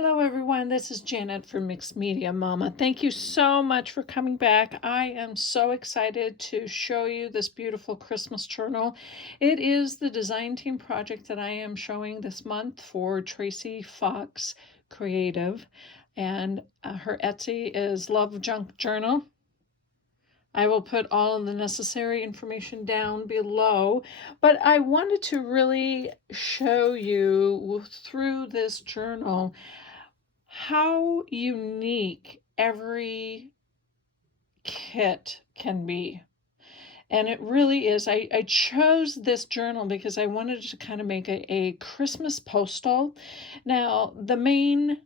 Hello everyone, this is Janet from Mixed Media Mama. Thank you so much for coming back. I am so excited to show you this beautiful Christmas journal. It is the design team project that I am showing this month for Tracie Fox Creative, and her Etsy is LoveJunkJournal. I will put all of the necessary information down below, but I wanted to really show you through this journal how unique every kit can be. And it really is. I chose this journal because I wanted to kind of make a Christmas postal. Now, the main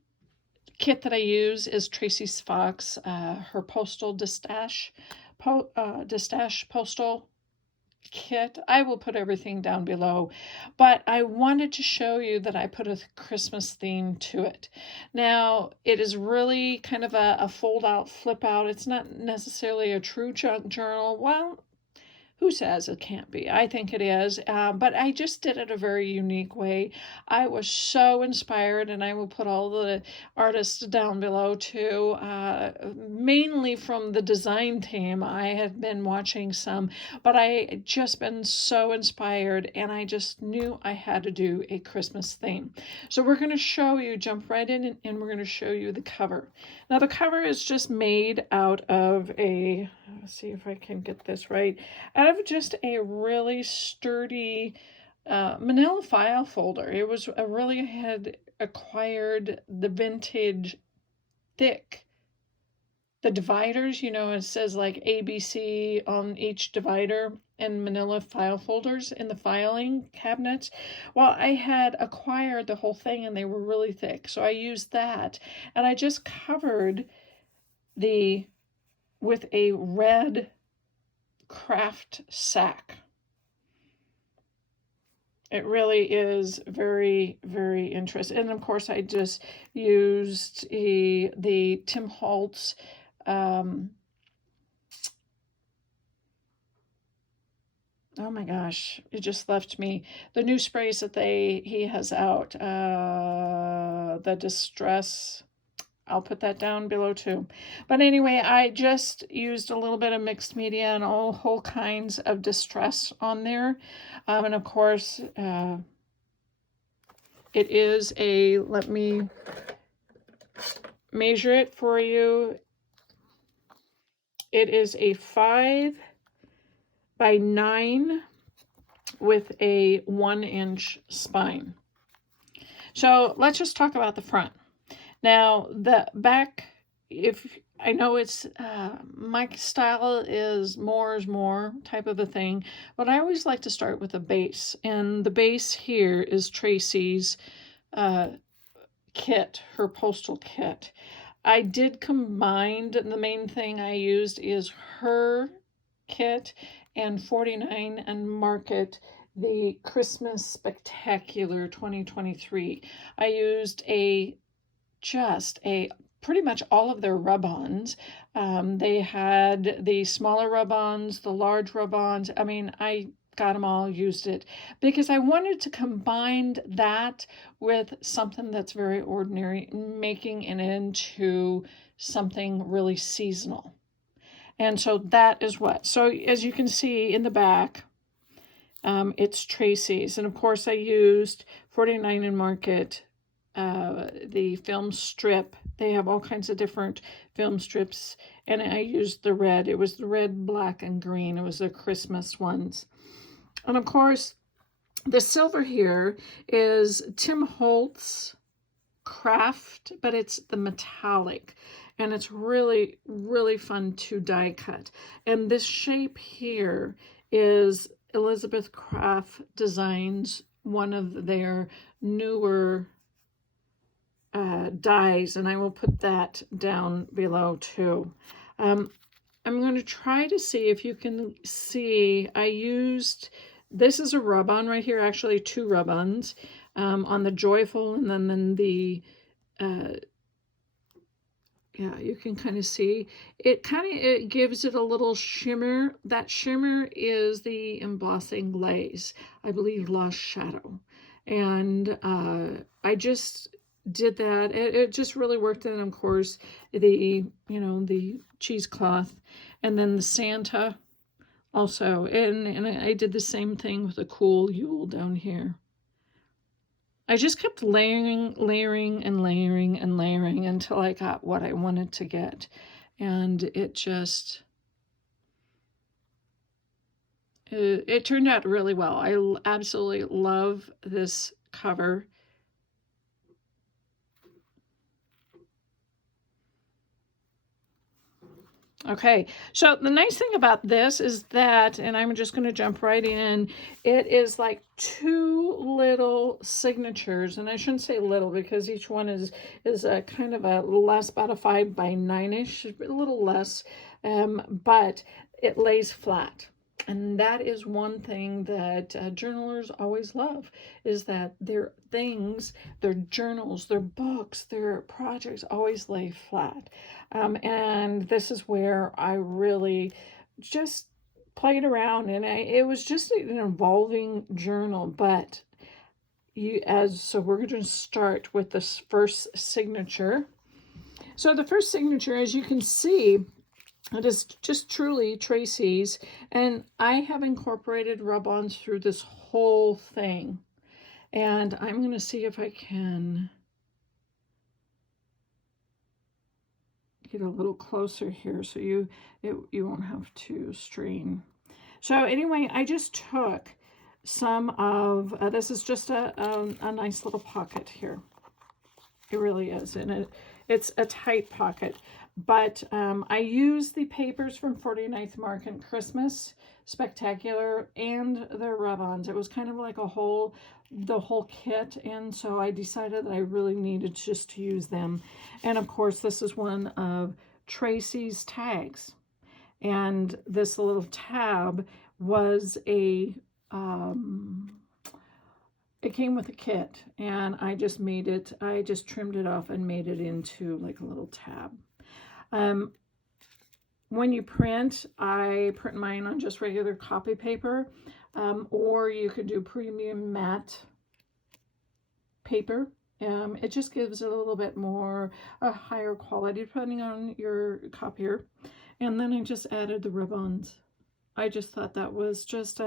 kit that I use is Tracie Fox, her postal Despatch Postal kit. I will put everything down below, but I wanted to show you that I put a Christmas theme to it. Now, it is really kind of a fold out, flip out. It's not necessarily a true junk journal. Well, who says it can't be? I think it is, but I just did it a very unique way. I was so inspired, and I will put all the artists down below too, mainly from the design team. I had been watching some, but I just been so inspired, and I just knew I had to do a Christmas theme. So we're going to show you, jump right in, and we're going to show you the cover. Now the cover is just made out of a, let's see if I can get this right, out of just a really sturdy manila file folder. It was I really had acquired the vintage thick, the dividers, it says like ABC on each divider, and manila file folders in the filing cabinets. Well, I had acquired the whole thing and they were really thick, so I used that, and I just covered with a red craft sack. It really is very, very interesting. And of course, I just used the Tim Holtz oh my gosh, it just left me. The new sprays that he has out, the Distress. I'll put that down below too. But anyway, I just used a little bit of mixed media and all whole kinds of distress on there. And of course, it is let me measure it for you. It is a 5 by 9 with a 1-inch spine. So let's just talk about the front. Now, the back, if I know it's, my style is more is more type of a thing, but I always like to start with a base. And the base here is Tracie's kit, her postal kit. I did combine, the main thing I used is her kit and 49 and Market, the Christmas Spectacular 2023. I used pretty much all of their rub-ons. They had the smaller rub-ons, the large rub-ons. I mean, I got them all, used it, because I wanted to combine that with something that's very ordinary, making it into something really seasonal. And so that is what. So as you can see in the back, it's Tracie's. And of course I used 49 and Market, the film strip. They have all kinds of different film strips, and I used the red. It was the red, black, and green. It was the Christmas ones. And of course, the silver here is Tim Holtz Craft, but it's the metallic, and it's really, really fun to die cut. And this shape here is Elizabeth Craft Designs, one of their newer dies, and I will put that down below too. I'm going to try to see if you can see. I used, this is a rub-on right here, actually 2 rub-ons on the Joyful, and then the yeah, you can kind of see it. It gives it a little shimmer. That shimmer is the embossing glaze, I believe, Lost Shadow. And I just did that. It just really worked. And of course, the, the cheesecloth, and then the Santa also. And I did the same thing with a cool Yule down here. I just kept layering, layering, and layering, and layering until I got what I wanted to get. And it just, it turned out really well. I absolutely love this cover. Okay, so the nice thing about this is that, and I'm just going to jump right in, it is like 2 little signatures, and I shouldn't say little because each one is a kind of a less, about a 5 by 9-ish, a little less, but it lays flat. And that is one thing that journalers always love, is that their things, their journals, their books, their projects always lay flat. And this is where I really just played around, and it was just an evolving journal. But so we're going to start with this first signature. So the first signature, as you can see, it is just truly Tracie's, and I have incorporated rub-ons through this whole thing. And I'm going to see if I can get a little closer here so you won't have to strain. So anyway, I just took some of, this is just a nice little pocket here. It really is, and it's a tight pocket. But I used the papers from 49th Market Christmas Spectacular and the rub-ons. It was kind of like the whole kit, and so I decided that I really needed just to use them. And of course, this is one of Tracie's tags, and this little tab was a it came with a kit, and I just trimmed it off and made it into like a little tab. When you print, I print mine on just regular copy paper, or you could do premium matte paper. It just gives it a little bit more, a higher quality depending on your copier. And then I just added the ribbons. I just thought that was just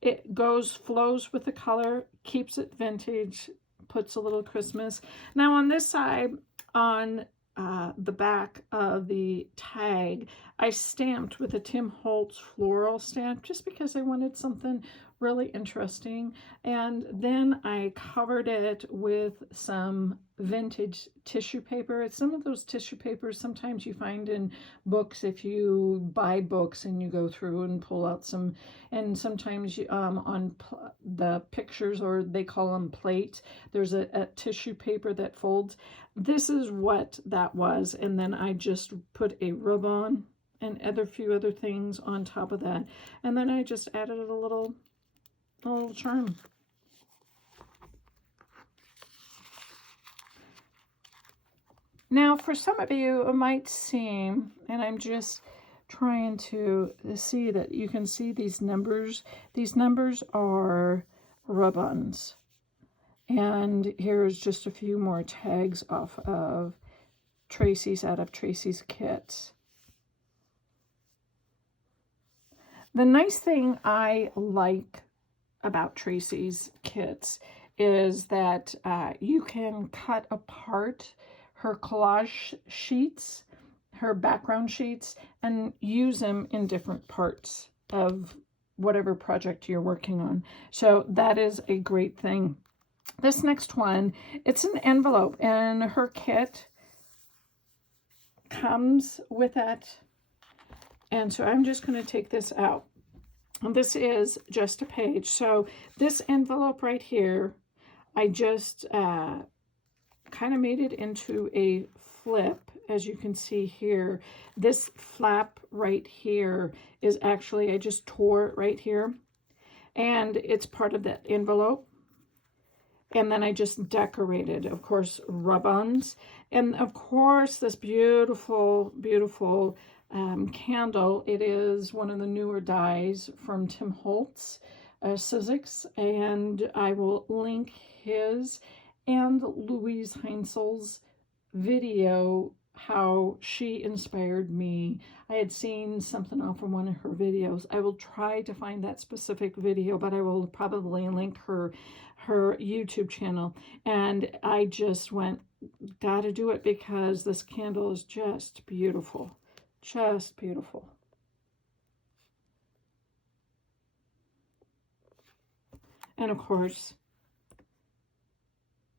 it flows with the color, keeps it vintage, puts a little Christmas. Now on this side, on the back of the tag, I stamped with a Tim Holtz floral stamp just because I wanted something really interesting. And then I covered it with some vintage tissue paper. It's some of those tissue papers sometimes you find in books if you buy books and you go through and pull out some, and sometimes you, on the pictures, or they call them plate, there's a tissue paper that folds. This is what that was, and then I just put a rub-on and few other things on top of that, and then I just added a little charm. Now, for some of you, it might seem, and I'm just trying to see that you can see these numbers. These numbers are rub-ons. And here's just a few more tags off of Tracie's, out of Tracie's kits. The nice thing I like about Tracie's kits is that you can cut apart her collage sheets, her background sheets, and use them in different parts of whatever project you're working on. So that is a great thing. This next one, it's an envelope, and her kit comes with it. And so I'm just going to take this out. And this is just a page. So this envelope right here, I just kind of made it into a flip. As you can see here, this flap right here is actually, I just tore it right here, and it's part of that envelope. And then I just decorated, of course, rub-ons, and of course this beautiful, beautiful candle. It is one of the newer dies from Tim Holtz, Sizzix, and I will link his and Louise Heinzel's video, how she inspired me. I had seen something off of one of her videos. I will try to find that specific video, but I will probably link her YouTube channel. And I just went, gotta do it, because this candle is just beautiful. Just beautiful. And of course,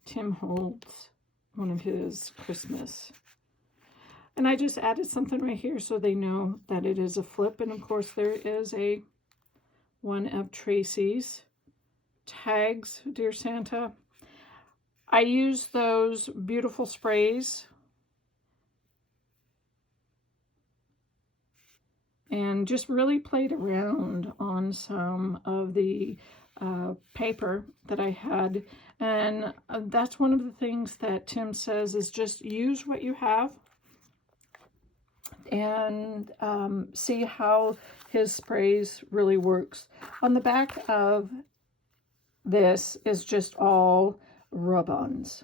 Tim holds one of his Christmas. And I just added something right here so they know that it is a flip. And of course, there is one of Tracie's tags, Dear Santa. I use those beautiful sprays and just really played around on some of the paper that I had. And that's one of the things that Tim says is just use what you have and see how his sprays really works. On the back of this is just all rub-ons.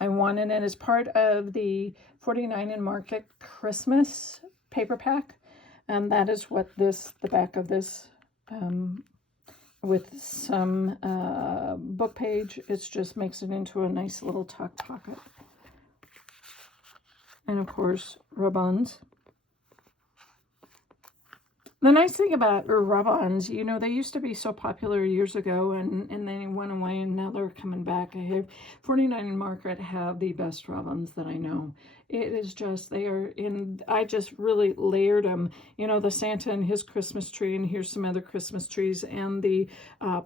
I wanted it as part of the 49 in Market Christmas paper pack, and that is what the back of this, with some book page, it just makes it into a nice little tuck pocket. And of course, rub-ons. The nice thing about rub-ons, you know, they used to be so popular years ago, and they went away, and now they're coming back. I have 49 in Market have the best rub-ons that I know. It is just, they are in, I just really layered them. You know, the Santa and his Christmas tree, and here's some other Christmas trees, and the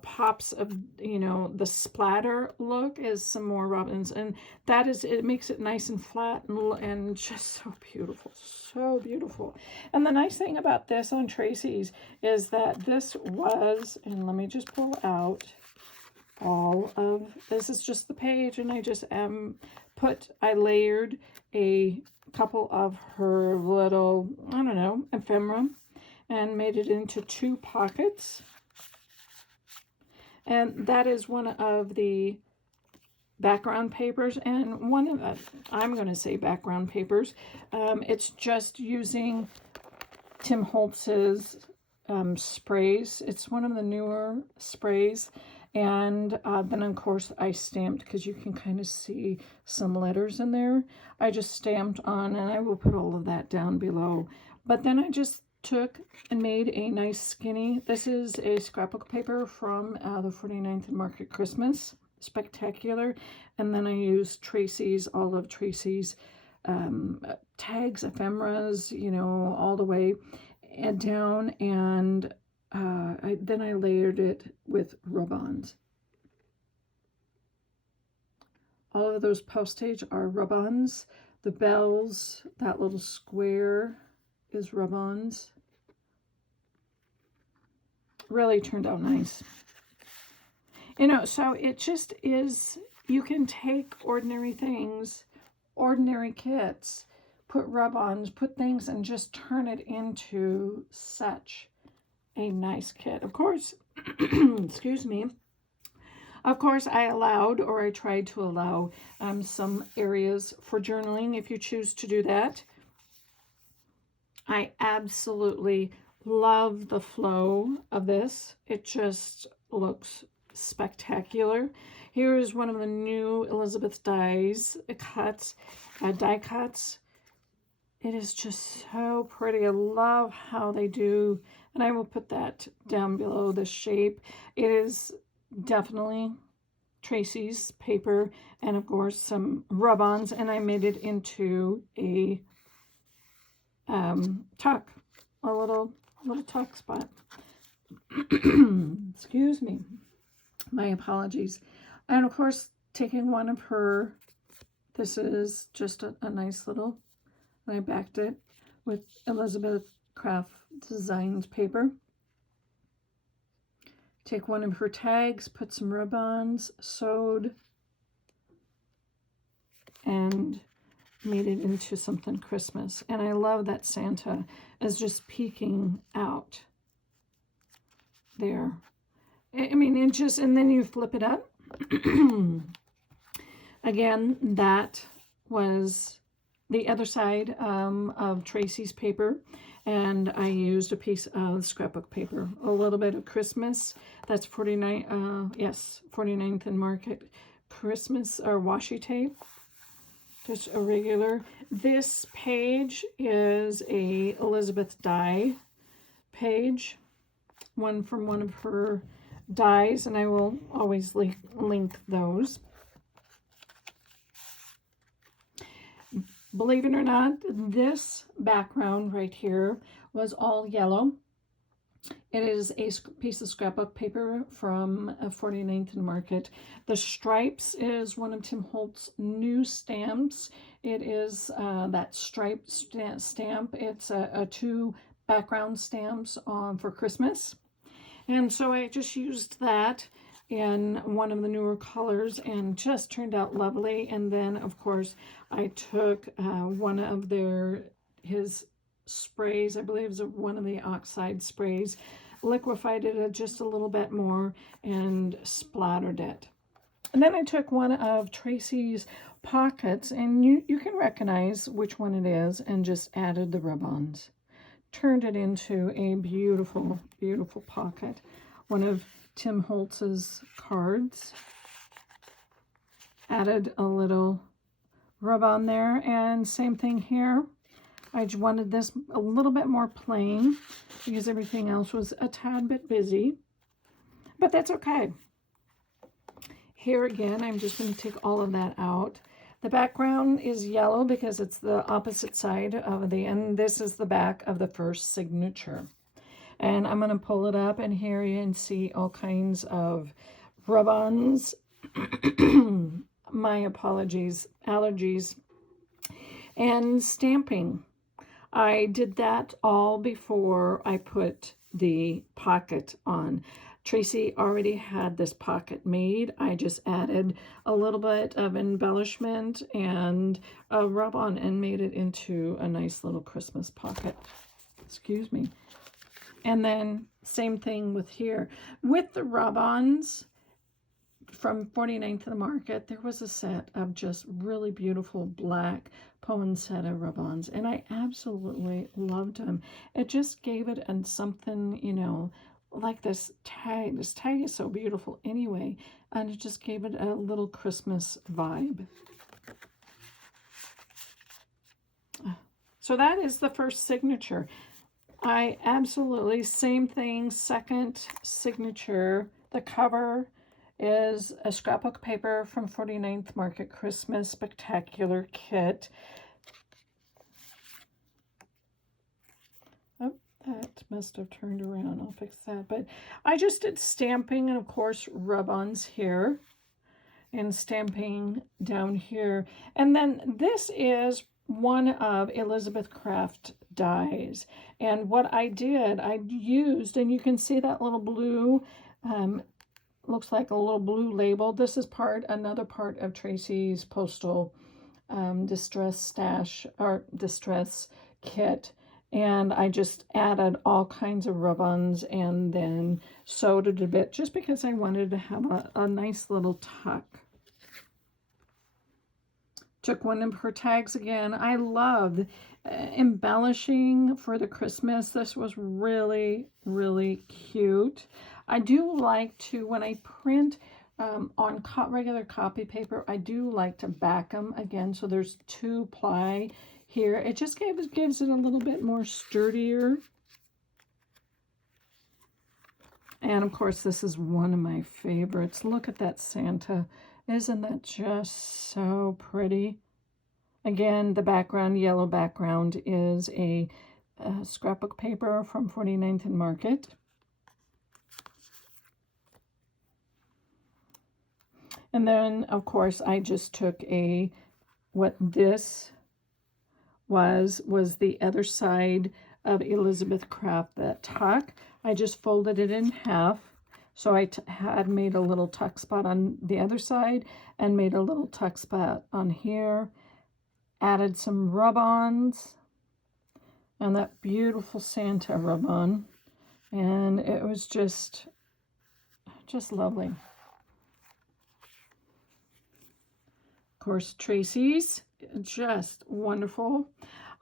pops of, you know, the splatter look is some more rub-ons, and that is, it makes it nice and flat and just so beautiful, so beautiful. And the nice thing about this on Tracie's is that this was, and let me just pull out all of, this is just the page, and I just I layered a couple of her little, I don't know, ephemera, and made it into 2 pockets. And that is one of the background papers, and one of the, I'm going to say background papers. It's just using Tim Holtz's sprays. It's one of the newer sprays. And then, of course, I stamped, because you can kind of see some letters in there. I just stamped on, and I will put all of that down below. But then I just took and made a nice skinny, this is a scrapbook paper from the 49th and Market Christmas Spectacular. And then I used Tracie's, all of Tracie's tags, ephemeras, you know, all the way and down, and then I layered it with rub-ons. All of those postage are rub-ons. The bells, that little square is rub-ons. Really turned out nice. You know, so it just is, you can take ordinary things, ordinary kits, put rub-ons, put things, and just turn it into such a nice kit. Of course, excuse me, of course I allowed, or I tried to allow, some areas for journaling if you choose to do that. I absolutely love the flow of this. It just looks spectacular. Here is one of the new Elizabeth dies cuts, die cuts. It is just so pretty. I love how they do, and I will put that down below, the shape. It is definitely Tracie's paper, and of course some rub-ons, and I made it into a tuck, a little tuck spot. Excuse me, my apologies. And of course, taking one of her, this is just a nice little, I backed it with Elizabeth Craft Designs paper. Take one of her tags, put some rub-ons, sewed, and made it into something Christmas. And I love that Santa is just peeking out there. I mean, it just, and then you flip it up. Again, that was the other side of Tracie's paper, and I used a piece of scrapbook paper, a little bit of Christmas. That's 49th and Market Christmas or washi tape, just a regular. This page is a Elizabeth die page, one from one of her dies, and I will always link those. Believe it or not, this background right here was all yellow. It is a piece of scrapbook paper from 49th and Market. The stripes is one of Tim Holtz's new stamps. It is that striped stamp. It's a 2 background stamps for Christmas. And so I just used that in one of the newer colors and just turned out lovely. And then, of course, I took one of his sprays, I believe it was one of the oxide sprays, liquefied it just a little bit more and splattered it. And then I took one of Tracie's pockets, and you can recognize which one it is, and just added the rub-ons. Turned it into a beautiful, beautiful pocket. One of Tim Holtz's cards. Added a little rub-on there, and same thing here. I just wanted this a little bit more plain because everything else was a tad bit busy, but that's okay. Here again, I'm just going to take all of that out. The background is yellow because it's the opposite side of and this is the back of the first signature. And I'm going to pull it up, and here you can see all kinds of rub-ons. My apologies, allergies, and stamping. I did that all before I put the pocket on. Tracie already had this pocket made. I just added a little bit of embellishment and a rub-on and made it into a nice little Christmas pocket. Excuse me. And then same thing with here. With the rub-ons from 49th and Market, there was a set of just really beautiful black poinsettia rub-ons, and I absolutely loved them. It just gave it something, you know, like this tag. This tag is so beautiful anyway, and it just gave it a little Christmas vibe. So that is the first signature. I absolutely, same thing, second signature. The cover is a scrapbook paper from 49th Market Christmas Spectacular Kit. Oh, that must have turned around. I'll fix that. But I just did stamping and, of course, rub-ons here and stamping down here. And then this is one of Elizabeth Craft dies. And what I did, I used, and you can see that little blue, looks like a little blue label. This is another part of Tracie's Postal distress stash or distress kit. And I just added all kinds of rub-ons and then sewed it a bit just because I wanted to have a nice little tuck. Took one of her tags again. I loved embellishing for the Christmas. This was really, really cute. I do like to, when I print on regular copy paper, I do like to back them again. So there's 2 ply here. It just gives it a little bit more sturdier. And of course, this is one of my favorites. Look at that Santa. Isn't that just so pretty? Again, the background, yellow background, is a scrapbook paper from 49th and Market. And then, of course, I just took what this was the other side of Elizabeth Craft, that tuck. I just folded it in half. So I had made a little tuck spot on the other side and made a little tuck spot on here. Added some rub-ons and that beautiful Santa rub-on. And it was just lovely. course, Tracie's, just wonderful.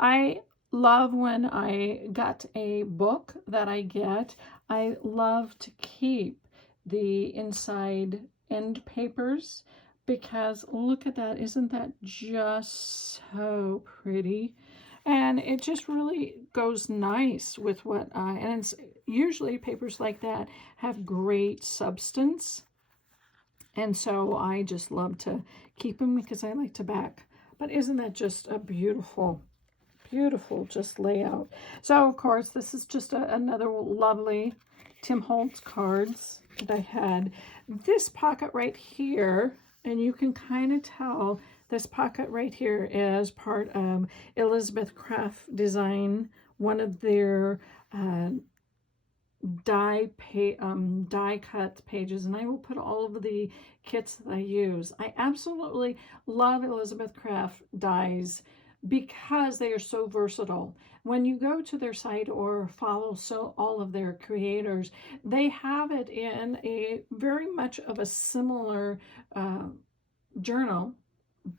I love when I got a book that I get. I love to keep the inside end papers because look at that. Isn't that just so pretty? And it just really goes nice with what and it's usually papers like that have great substance. And so I just love to keep them because I like to back. But isn't that just a beautiful, beautiful just layout? So, of course, this is just another lovely Tim Holtz cards that I had. This pocket right here, and you can kind of tell this pocket right here is part of Elizabeth Craft Design, one of their die cut pages, and I will put all of the kits that I use. I absolutely love Elizabeth Craft dies because they are so versatile. When you go to their site or follow all of their creators, they have it in a very much of a similar journal,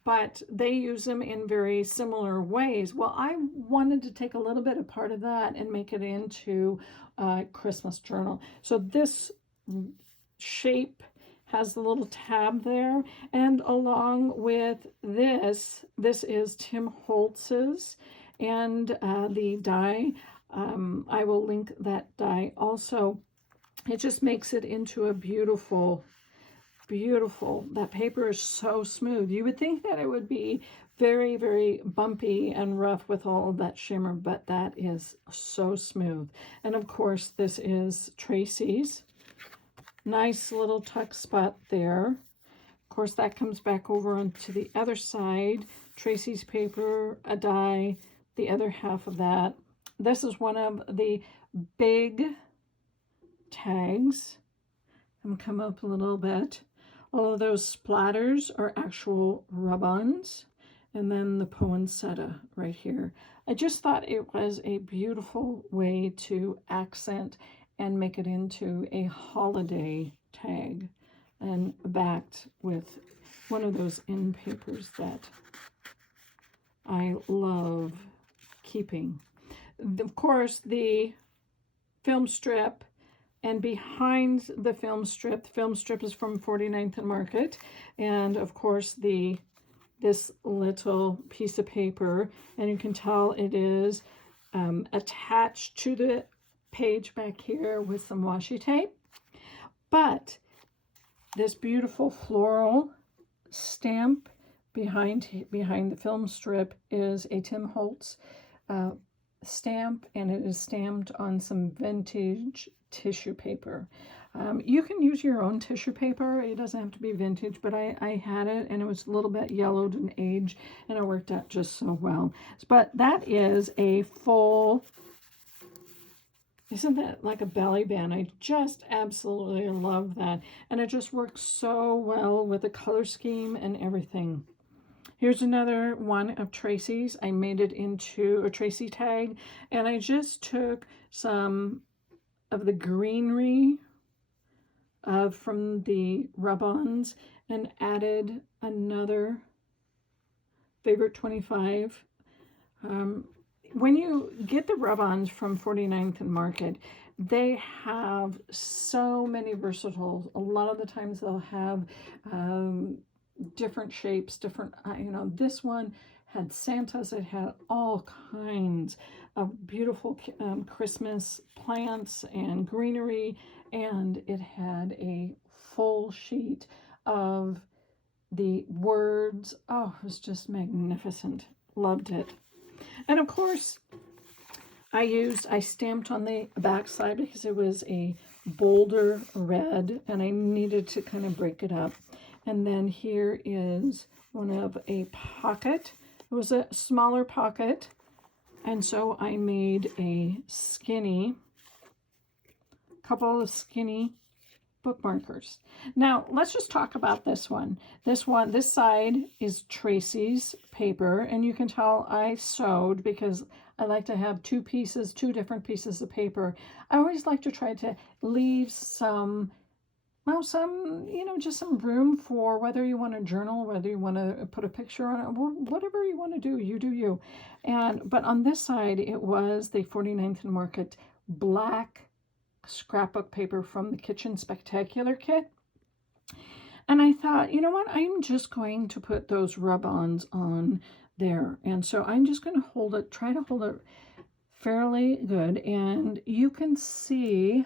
but they use them in very similar ways. Well, I wanted to take a little bit of part of that and make it into a Christmas journal. So this shape has the little tab there, and along with this is Tim Holtz's, and the die, I will link that die also. It just makes it into a beautiful, beautiful. That paper is so smooth. You would think that it would be very, very bumpy and rough with all of that shimmer, but that is so smooth. And of course, this is Tracie's. Nice little tuck spot there. Of course, that comes back over onto the other side. Tracie's paper, a die, the other half of that. This is one of the big tags. I'm come up a little bit. All of those splatters are actual rub-ons. And then the poinsettia right here. I just thought it was a beautiful way to accent and make it into a holiday tag, and backed with one of those end papers that I love keeping. Of course, the film strip, and behind the film strip is from 49th and Market, and of course this little piece of paper, and you can tell it is attached to the page back here with some washi tape. But this beautiful floral stamp behind the film strip is a Tim Holtz stamp, and it is stamped on some vintage tissue paper. You can use your own tissue paper. It doesn't have to be vintage, but I had it, and it was a little bit yellowed and aged, and it worked out just so well. But that is a full, isn't that like a belly band? I just absolutely love that. And it just works so well with the color scheme and everything. Here's another one of Tracie's. I made it into a Tracie tag, and I just took some of the greenery from the rub-ons and added another Favorite 25. When you get the rub-ons from 49th and Market, they have so many versatiles. A lot of the times they'll have different shapes, different, this one had Santas. It had all kinds of beautiful Christmas plants and greenery, and it had a full sheet of the words. Oh, it was just magnificent. Loved it. And of course, I stamped on the back side because it was a bolder red, and I needed to kind of break it up. And then here is one of a pocket. It was a smaller pocket, and so I made a couple of skinny bookmarkers. Now, let's just talk about this one. This side is Tracie's paper, and you can tell I sewed because I like to have two different pieces of paper. I always like to try to leave some well, some, just some room for whether you want to journal, whether you want to put a picture on it, whatever you want to do, you do you. But on this side, it was the 49th and Market black scrapbook paper from the Kitchen Spectacular kit. And I thought, you know what, I'm just going to put those rub-ons on there. And so I'm just going to try to hold it fairly good. And you can see,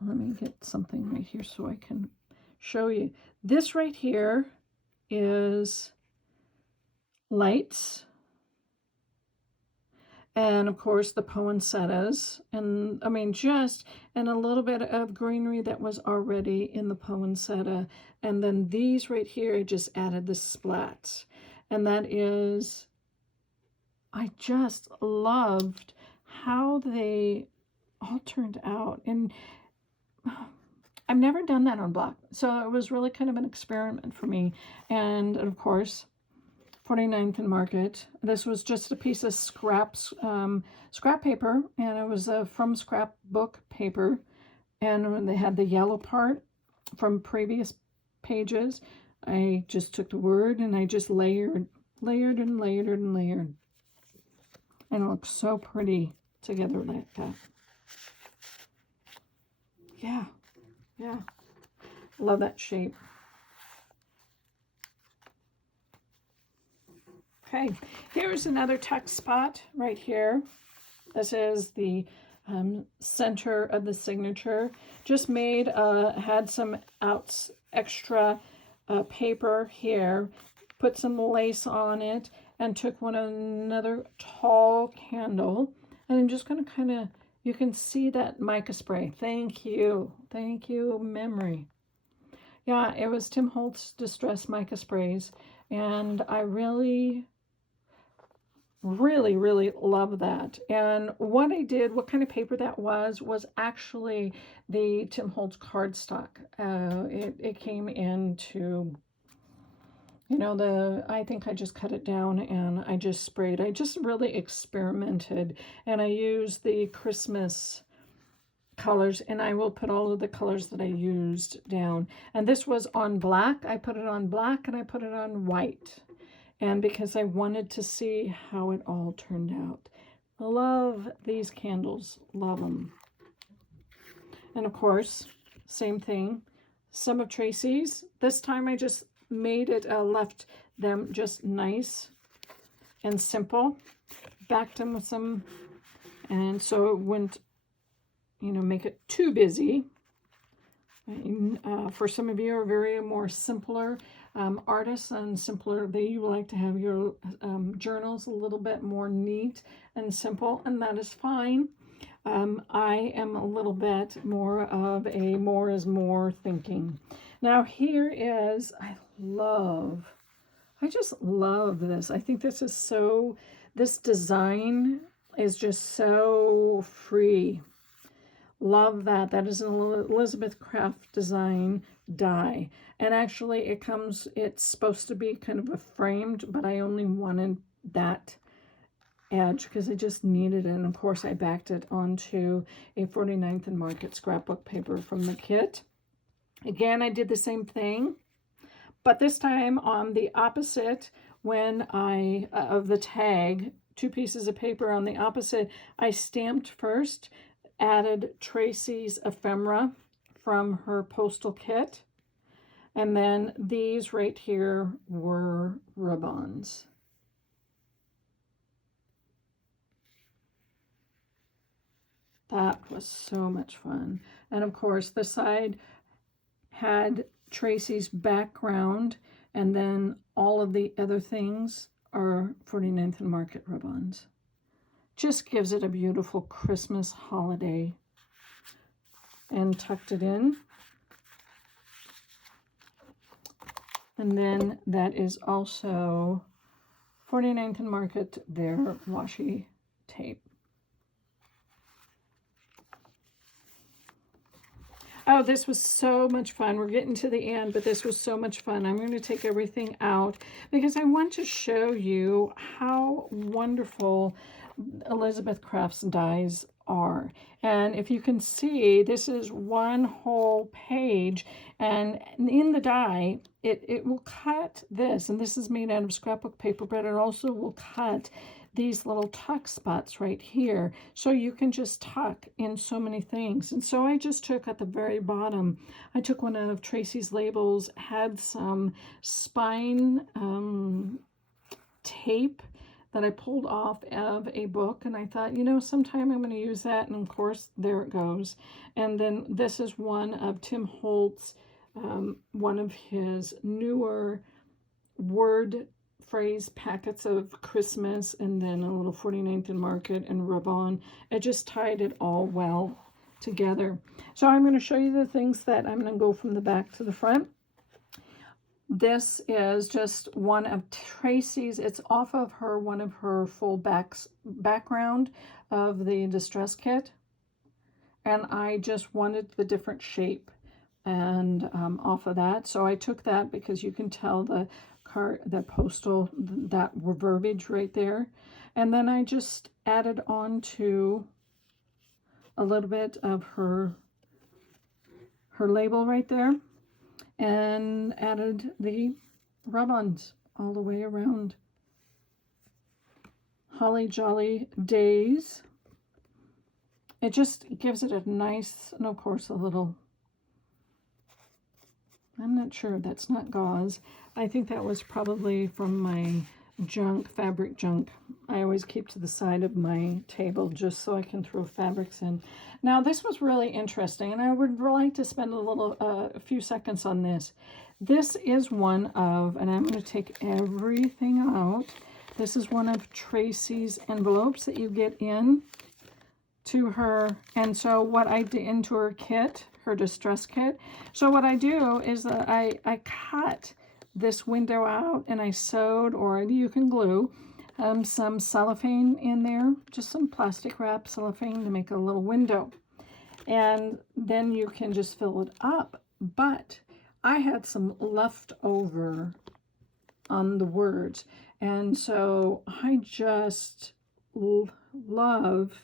let me get something right here so I can show you. This right here is lights. And of course the poinsettias, and and a little bit of greenery that was already in the poinsettia. And then these right here, I just added the splats. And that is, I just loved how they all turned out. And I've never done that on black, so it was really kind of an experiment for me. And of course, 49th and Market. This was just a piece of scrap paper, and it was from scrapbook paper. And they had the yellow part from previous pages. I just took the word and I just layered and layered and layered. And it looks so pretty together like that. Yeah. Love that shape. Okay, here's another text spot right here. This is the center of the signature. Just made, had some extra paper here, put some lace on it, and took another tall candle. And I'm just going to kind of, you can see that mica spray. Thank you, memory. Yeah, it was Tim Holtz Distress Mica Sprays, and I really love that. And what I did, what kind of paper that was actually the Tim Holtz cardstock. It came into, I think I just cut it down and I just sprayed. I just really experimented, and I used the Christmas colors, and I will put all of the colors that I used down. And this was on black. I put it on black and I put it on white. And because I wanted to see how it all turned out. I love these candles, love them. And of course, same thing, some of Tracie's. This time I just made it, left them just nice and simple. Backed them with some, and so it wouldn't, make it too busy. For some of you are very more simpler artists and simpler, you like to have your journals a little bit more neat and simple, and that is fine. I am a little bit more of a more is more thinking. Now here is, I just love this. I think this is this design is just so free. Love that. That is an Elizabeth Craft design die. And actually it's supposed to be kind of a framed, but I only wanted that edge because I just needed it. And of course I backed it onto a 49th and Market scrapbook paper from the kit. Again, I did the same thing, but this time on the opposite, when of the tag, 2 pieces of paper on the opposite, I stamped first, added Tracie's ephemera from her postal kit, and then these right here were rub-ons. That was so much fun. And of course the side had Tracie's background, and then all of the other things are 49th and Market rub-ons. Just gives it a beautiful Christmas holiday. And tucked it in. And then that is also 49th and Market, their washi tape. Oh, this was so much fun. We're getting to the end, but this was so much fun. I'm going to take everything out because I want to show you how wonderful Elizabeth Craft's dies are. And if you can see, this is one whole page, and in the die, it will cut this, and this is made out of scrapbook paper, but it also will cut these little tuck spots right here, so you can just tuck in so many things. And so I just took at the very bottom, I took one of Tracie's labels, had some spine tape that I pulled off of a book, and I thought, you know, sometime I'm going to use that, and of course there it goes. And then this is one of Tim Holt's, one of his newer word phrase packets of Christmas, and then a little 49th and Market and ribbon. It just tied it all well together. So I'm going to show you the things that I'm going to go from the back to the front. This is just one of Tracie's. It's off of her, one of her full background of the distress kit. And I just wanted the different shape and off of that. So I took that because you can tell the postal, that verbiage right there. And then I just added on to a little bit of her label right there, and added the rub-ons all the way around. Holly Jolly Days. It just gives it a nice, and of course a little, I'm not sure, that's not gauze. I think that was probably from my fabric junk. I always keep to the side of my table just so I can throw fabrics in. Now this was really interesting, and I would like to spend a few seconds on this. This is one of, and I'm going to take everything out. This is one of Tracie's envelopes that you get in to her, and so what I did into her kit, her distress kit. So what I do is that I cut this window out, and I sewed, or you can glue, some cellophane in there, just some plastic wrap cellophane to make a little window. And then you can just fill it up. But I had some left over on the words, and so I just love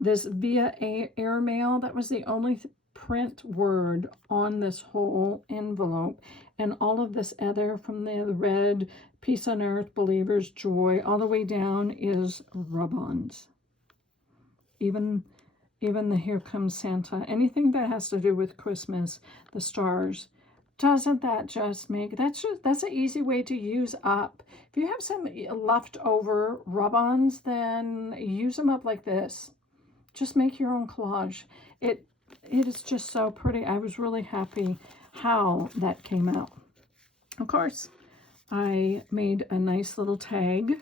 this via airmail. That was the only print word on this whole envelope, and all of this other from the red, peace on earth, believers, joy, all the way down is rub-ons. Even the Here Comes Santa, anything that has to do with Christmas, the stars. Doesn't that just make, that's an easy way to use up. If you have some leftover rub-ons, then use them up like this. Just make your own collage. It is just so pretty. I was really happy how that came out. Of course, I made a nice little tag.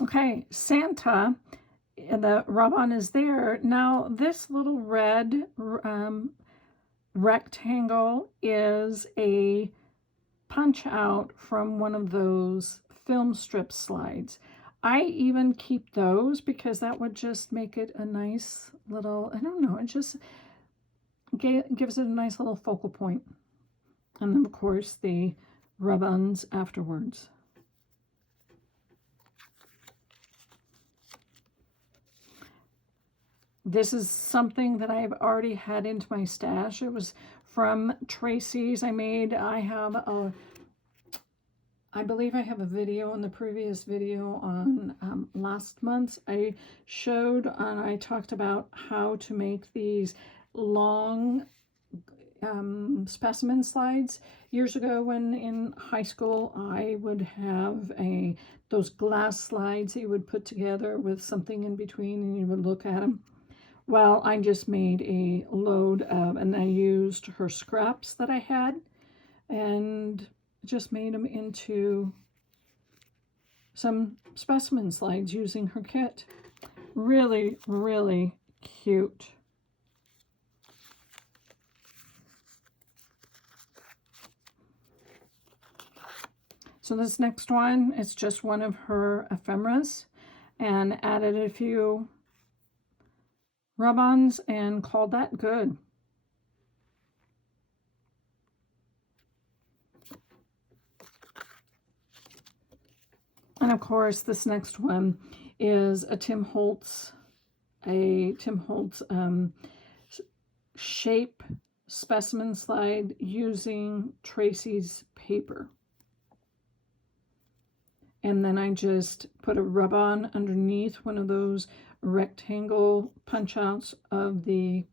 Okay, Santa, the rub-on is there. Now, this little red rectangle is a punch out from one of those film strip slides. I even keep those because that would just make it a nice little, I don't know, it just gives it a nice little focal point. And then, of course, the rub-ons afterwards. This is something that I've already had into my stash. It was from Tracie's. I have a, I believe I have a video in the previous video on last month. I showed and I talked about how to make these long specimen slides. Years ago when in high school, I would have those glass slides that you would put together with something in between and you would look at them. Well, I just made a load of, and I used her scraps that I had and just made them into some specimen slides using her kit. Really, really cute. So this next one, it's just one of her ephemeras, and added a few rub-ons and called that good. And of course, this next one is a Tim Holtz shape specimen slide using Tracie's paper. And then I just put a rub-on underneath one of those rectangle punch outs of the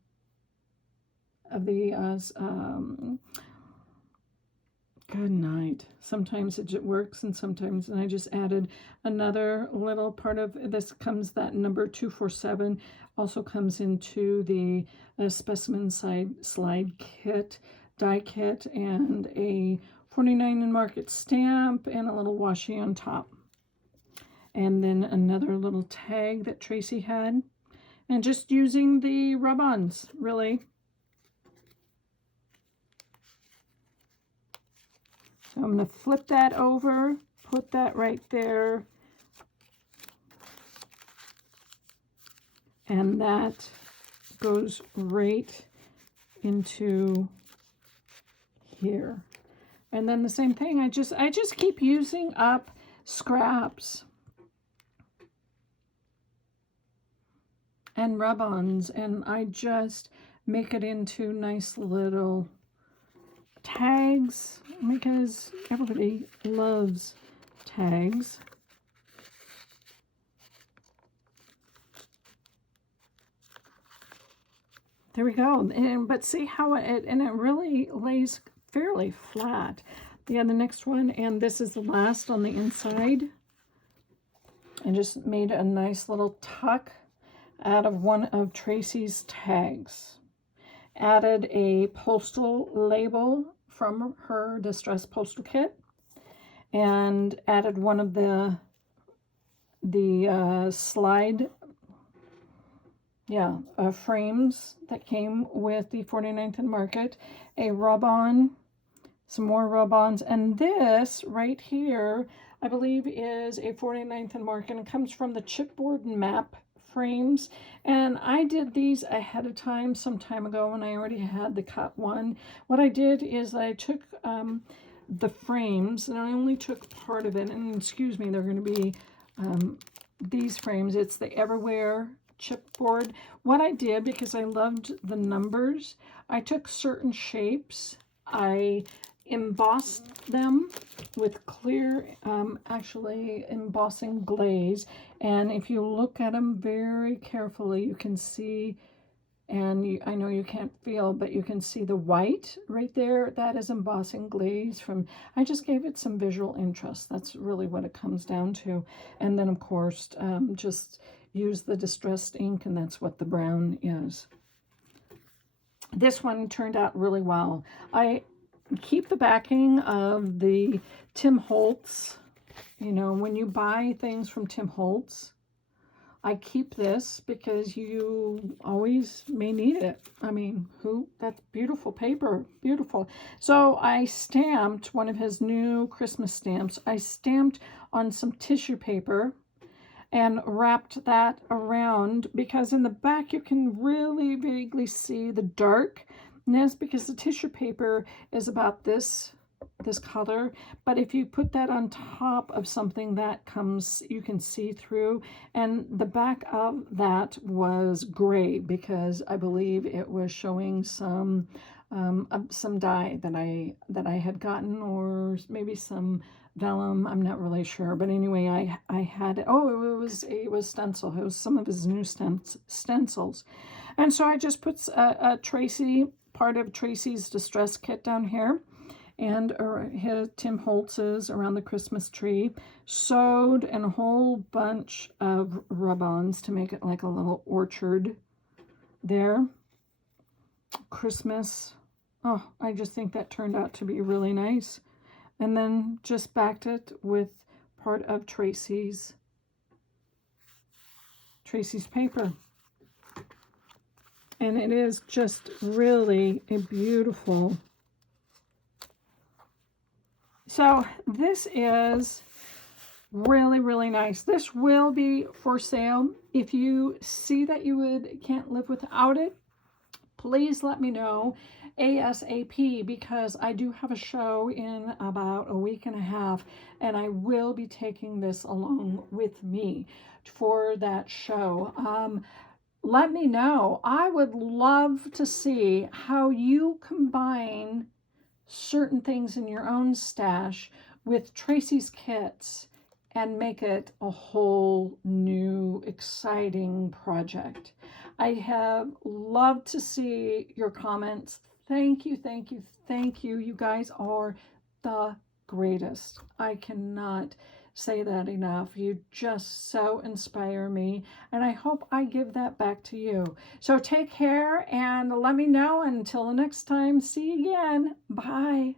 good night. Sometimes it works and sometimes, and I just added another little part of this. Comes that number 247 also comes into the specimen slide kit, die kit, and a 49 and market stamp and a little washi on top. And then another little tag that Tracie had, and just using the rub-ons, really. So I'm going to flip that over, put that right there, and that goes right into here. And then the same thing, I just keep using up scraps and rub-ons, and I just make it into nice little tags because everybody loves tags. There we go. But see how it really lays fairly flat. Yeah, the next one, and this is the last on the inside. I just made a nice little tuck out of one of Tracie's tags. Added a postal label from her Distress Postal Kit, and added one of the slide frames that came with the 49th and Market, a rub-on, some more rub-ons, and this right here I believe is a 49th and Market, and it comes from the Chipboard map frames, and I did these ahead of time some time ago when I already had the cut one. What I did is I took the frames, and I only took part of it, and excuse me, they're going to be these frames. It's the Everywhere chipboard. What I did, because I loved the numbers, I took certain shapes, I embossed them with clear, actually embossing glaze, and if you look at them very carefully, you can see, and I know you can't feel, but you can see the white right there. That is embossing glaze from, I just gave it some visual interest. That's really what it comes down to. And then of course, just use the distressed ink, and that's what the brown is. This one turned out really well. I keep the backing of the Tim Holtz. You know, when you buy things from Tim Holtz, I keep this because you always may need it. I mean, that's beautiful paper, beautiful. So I stamped one of his new Christmas stamps. I stamped on some tissue paper and wrapped that around, because in the back you can really vaguely see the darkness because the tissue paper is about this color, but if you put that on top of something that comes, you can see through, and the back of that was gray because I believe it was showing some dye that I had gotten, or maybe some vellum. I'm not really sure, but anyway, I had it. Oh, it was stencil. It was some of his new stencils, and so I just put a part of Tracie's distress kit down here, and Tim Holtz's around the Christmas tree, sewed, and a whole bunch of rub-ons to make it like a little orchard there. Christmas. Oh, I just think that turned out to be really nice. And then just backed it with part of Tracie's paper. And it is just really a beautiful. So this is really, really nice. This will be for sale. If you see that you can't live without it, please let me know ASAP, because I do have a show in about a week and a half, and I will be taking this along with me for that show. Let me know. I would love to see how you combine certain things in your own stash with Tracie's kits and make it a whole new exciting project. I have loved to see your comments. Thank you, thank you, thank you. You guys are the greatest. I cannot say that enough. You just so inspire me, and I hope I give that back to you. So take care and let me know. Until the next time, see you again. Bye.